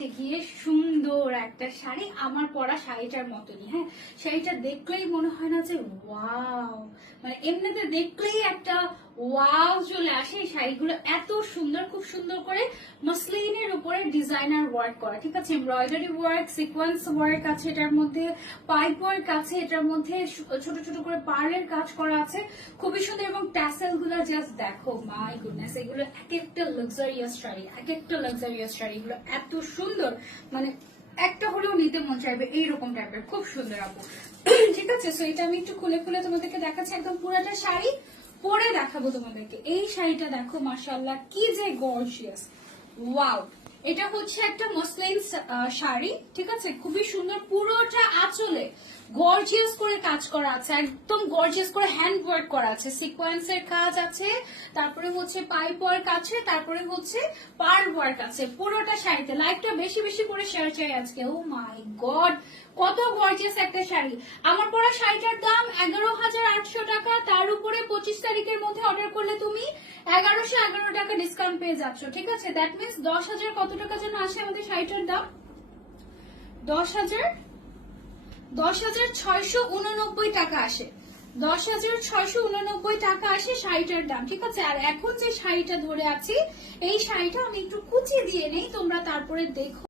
গিয়ে সুন্দর একটা শাড়ি, আমার পরা শাড়িটার মতনই। হ্যাঁ, শাড়িটা দেখলেই মনে হয় না যে ওয়াও, মানে এমনিতে দেখলেই একটা ওয়াও চলে আসে। এই শাড়িগুলো এত সুন্দর, খুব সুন্দর করে মসলিনের উপরে ডিজাইনার ওয়ার্ক করা, ঠিক আছে, এমব্রয়ডারি ওয়ার্ক, সিকোয়েন্স ওয়ার্ক আছে এটার মধ্যে, পাইপ ওয়ার্ক আছে এটার মধ্যে, ছোট ছোট করে পার্লের কাজ করা আছে, খুবই সুন্দর। এবং ট্যাসেল গুলো জাস্ট দেখো, মাই গুডনেস, এগুলো এক একটা লাক্সারিয়াস শাড়ি, এক একটা লাক্সারিয়াস শাড়ি, এগুলো এত সুন্দর, মানে একটা হলেও নিতে মন চাইবে এইরকম টাইপের, খুব সুন্দর আপু। ঠিক আছে, সো এটা আমি একটু খুলে খুলে তোমাদেরকে দেখাচ্ছি, একদম পুরাটা শাড়ি পরে দেখাবো তোমাদেরকে। এই শাড়িটা দেখো, মাশাআল্লাহ কি যে গর্জিয়াস, ওয়াও। এটা হচ্ছে একটা মসলিন শাড়ি, ঠিক আছে, খুবই সুন্দর, পুরোটা আঁচলে গর্জিয়াস করে কাজ করা আছে, একদম গর্জিয়াস করে হ্যান্ড ওয়ার্ক করা আছে, সিকোয়েন্সের কাজ আছে, তারপরে হচ্ছে পাইপ ওয়ার্ক আছে, তারপরে হচ্ছে পার্ল ওয়ার্ক আছে পুরোটা শাড়িতে। লাইভটা বেশি বেশি করে শেয়ার চাই আজকে। ও মাই গড, কত গর্জিয়াস একটা শাড়ি। আমার পরা শাড়িটার দাম 11,800 টাকা, তার উপরে 25 তারিখের মধ্যে অর্ডার করলে তুমি 1111 টাকা ডিসকাউন্ট পেয়ে যাচ্ছ, ঠিক আছে। দ্যাট মিনস 10,000 কত টাকা যেন আসে আমাদের শাড়িটার দাম, 10,689 টাকা আসে, 10,689 টাকা আসে শাড়িটার দাম, ঠিক আছে। আর এখন যে শাড়িটা ধরে আছি, এই শাড়িটা আমি একটু কুচি দিয়ে নেই, তোমরা তারপরে দেখো।